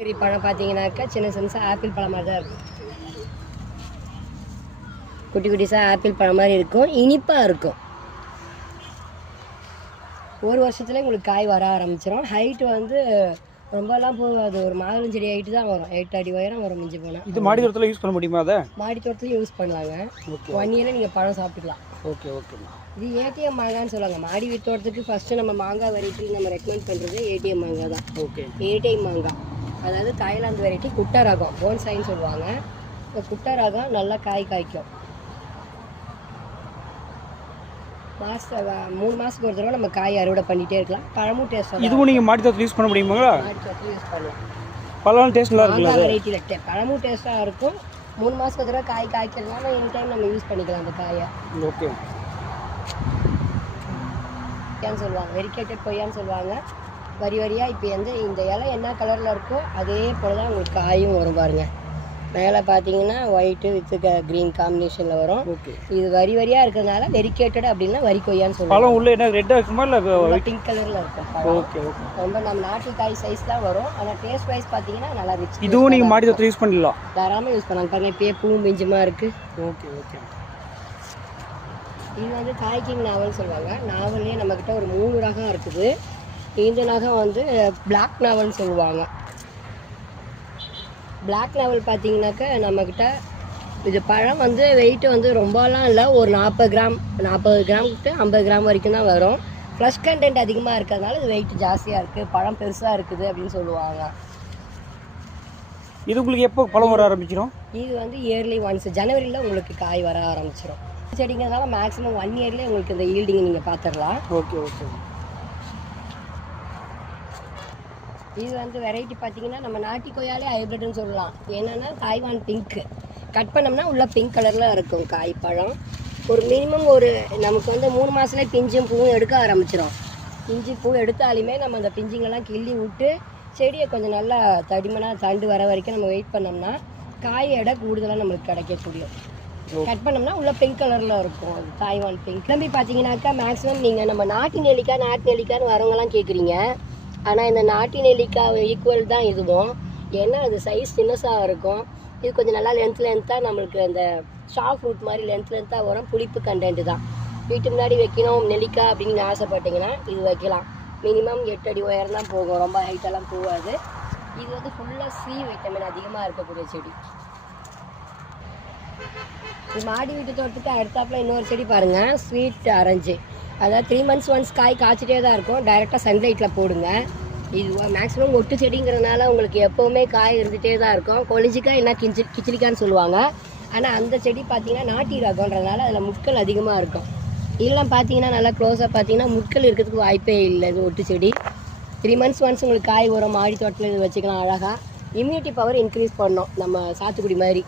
சரி பழம் பார்த்தீங்கன்னாக்கா சின்ன சின்னசாக ஆப்பிள் பழம் மாதிரி தான் இருக்கும். குட்டி குட்டிஸாக ஆப்பிள் பழம் மாதிரி இருக்கும், இனிப்பாக இருக்கும். ஒரு வருஷத்துல உங்களுக்கு காய் வர ஆரம்பிச்சிடும். ஹைட்டு வந்து ரொம்பலாம் போகாது, ஒரு மாதுளம் செடி ஹைட்டு தான் வரும். 8 அடி உயரம் வரும் மிஞ்சி போனால். இது மாடி தோட்டத்தில் யூஸ் பண்ண முடியுமா? அதை மாடி தோட்டத்துலையும் யூஸ் பண்ணலாங்க. 1 இயரில் நீங்கள் பழம் சாப்பிட்டுக்கலாம். Okay okay. இது ஏடிஎம் மாங்கான்னு சொல்லுவாங்க. மாடி வீட்டு தோட்டத்துக்கு ஃபஸ்ட்டு நம்ம மாங்காய் வெரைட்டி நம்ம ரெக்கமெண்ட் பண்ணுறது ஏடிஎம் மாங்காய் தான். ஓகே. ஏடிஎம் மாங்காய் அதாவது தாய்லாந்து வெரைட்டி, குட்டை ரகம், போன்சாயின்னு சொல்லுவாங்க. இப்போ குட்டை ரகம் நல்லா காய் காய்க்கும். 3 மாதத்துக்கு ஒரு தடவை நம்ம காய் அறுவடை பண்ணிகிட்டே இருக்கலாம். பழமும் டேஸ்ட். இதுவும் நீங்கள் மாடி தோட்டத்தில் யூஸ் பண்ண முடியுமாங்களா? மாடி தோட்டத்தில் யூஸ் பண்ணலாம். பழம் டேஸ்ட் நல்லா இருக்குல்ல? வெரைட்டியில் பழமும் டேஸ்ட்டாக இருக்கும். 3 மாதத்துக்கு ஒரு தடவை காய் காய்க்கிறதுனால எனி டைம் நம்ம யூஸ் பண்ணிக்கலாம் அந்த காயை. ஓகே. கொய்யான்னு சொல்லுவாங்க, வெரிகேட்டட் கொய்யான்னு சொல்லுவாங்க. வரி வரியாக இப்போ இந்த இலை என்ன கலரில் இருக்கோ அதே போல் தான் உங்களுக்கு காயும் வரும் பாருங்கள். மேலே பார்த்தீங்கன்னா ஒயிட்டு வித் க்ரீன் காம்பினேஷனில் வரும். ஓகே. இது வரி வரியாக இருக்கிறதுனால வெரிகேட்டட் அப்படின்னா வரி கொய்யான்னு சொல்லுவாங்க. பழம் உள்ள என்ன ரெட்டாக இருக்குமா இல்லை பிங்க் கலரில் இருக்கும். Okay okay. ரொம்ப நம்ம நாட்டு காய் சைஸ் தான் வரும். ஆனால் டேஸ்ட் வைஸ் பார்த்தீங்கன்னா நல்லா ரிச். இதுவும் நீங்கள் மாடி தோட்டத்தில் யூஸ் பண்ணிடலாம், தாராளமாக யூஸ் பண்ணலாம். பாருங்கள் இப்போயே பூவும் பெஞ்சுமா இருக்குது. Okay okay. இது வந்து காய்கிங் நாவல்னு சொல்லுவாங்க. நாவல்லே நம்மக்கிட்ட ஒரு 3 ரகம் இருக்குது. இந்த நகம் வந்து பிளாக் நாவல்னு சொல்லுவாங்க. பிளாக் நாவல் பார்த்தீங்கன்னாக்கா நம்மக்கிட்ட இது பழம் வந்து வெயிட்டு வந்து ரொம்பலாம் இல்லை, ஒரு 40 கிராம் 50 கிராம் வரைக்கும் தான் வரும். ப்ளஸ் கண்டென்ட் அதிகமாக இருக்கிறதுனால இது வெயிட் ஜாஸ்தியாக இருக்குது, பழம் பெருசாக இருக்குது அப்படின்னு சொல்லுவாங்க. இது உங்களுக்கு எப்போ பழம் வர ஆரம்பிச்சிடும்? இது வந்து இயர்லி ஒன்ஸ் ஜனவரியில் உங்களுக்கு காய் வர ஆரம்பிச்சிடும். செடிங்கிறதுனால மேக்ஸிமம் 1 இயர்லேயே உங்களுக்கு இந்த ஈல்டிங்கை நீங்கள் பார்த்துடலாம். Okay okay. இது வந்து வெரைட்டி பார்த்தீங்கன்னா நம்ம நாட்டி கொய்யாலே ஹைப்ரிட்னு சொல்லலாம். என்னென்னா தாய்வான் பிங்க்கு கட் பண்ணோம்னா உள்ள பிங்க் கலரில் இருக்கும் காய் பழம். ஒரு மினிமம் ஒரு நமக்கு வந்து 3 மாதத்துலேயே பிஞ்சும் பூவும் எடுக்க ஆரம்பிச்சிடும். பிஞ்சு பூ எடுத்தாலுமே நம்ம அந்த பிஞ்சுங்கெல்லாம் கிள்ளி விட்டு செடியை கொஞ்சம் நல்லா தடிமனாக தண்டு வர வரைக்கும் நம்ம வெயிட் பண்ணோம்னா காய் எடை கூடுதலாக நம்மளுக்கு கிடைக்கக்கூடிய. கட் பண்ணோம்னா உள்ள பிங்க் கலரில் இருக்கும். அது தாய்வான் பிங்க். நம்பி பார்த்தீங்கன்னாக்கா மேக்ஸிமம் நீங்கள் நம்ம நாட்டு நெல்லிக்காய்னு வரவங்கலாம் கேட்குறீங்க. ஆனால் இந்த நாட்டு நெல்லிக்காய் ஈக்குவல் தான் இதுவும். ஏன்னா அது சைஸ் சின்னசாக இருக்கும். இது கொஞ்சம் நல்லா லென்த்தாக நம்மளுக்கு அந்த ஷார்ப் ஃப்ரூட் மாதிரி லென்த்தாக வரும். புளிப்பு கண்டென்ட் தான். வீட்டு முன்னாடி வைக்கணும் நெல்லிக்காய் அப்படின்னு ஆசைப்பட்டீங்கன்னா இது வைக்கலாம். மினிமம் 8 அடி உயரம் தான் போகும், ரொம்ப ஹைட்டெல்லாம் போகாது. இது வந்து ஃபுல்லாக சி வைட்டமின் அதிகமாக இருக்கக்கூடிய செடி. மாடி வீட்டு தோட்டத்துக்கு அடுத்தாப்புல இன்னொரு செடி பாருங்கள், ஸ்வீட் ஆரஞ்சு. அதாவது 3 months ஒன்ஸ் காய் காய்ச்சிட்டே தான் இருக்கும். டைரெக்டாக சன்லைட்டில் போடுங்க. இது மேக்ஸிமம் ஒட்டு செடிங்கிறதுனால உங்களுக்கு எப்போவுமே காய் இருந்துகிட்டே தான் இருக்கும். கொலிஞ்சிக்காய் என்ன கிச்சிலிக்கான்னு சொல்லுவாங்க. ஆனால் அந்த செடி பார்த்தீங்கன்னா நாட்டி ரகம்ன்றதுனால அதில் முட்கள் அதிகமாக இருக்கும். இதெல்லாம் பார்த்தீங்கன்னா நல்லா க்ளோஸாக பார்த்தீங்கன்னா முட்கள் இருக்கிறதுக்கு வாய்ப்பே இல்லை. இது ஒட்டு செடி 3 months ஒன்ஸ் உங்களுக்கு காய் வரும். மாடி தோட்டத்தில் இது வச்சுக்கலாம். அழகாக இம்யூனிட்டி பவர் இன்க்ரீஸ் பண்ணோம் நம்ம சாத்துக்குடி மாதிரி.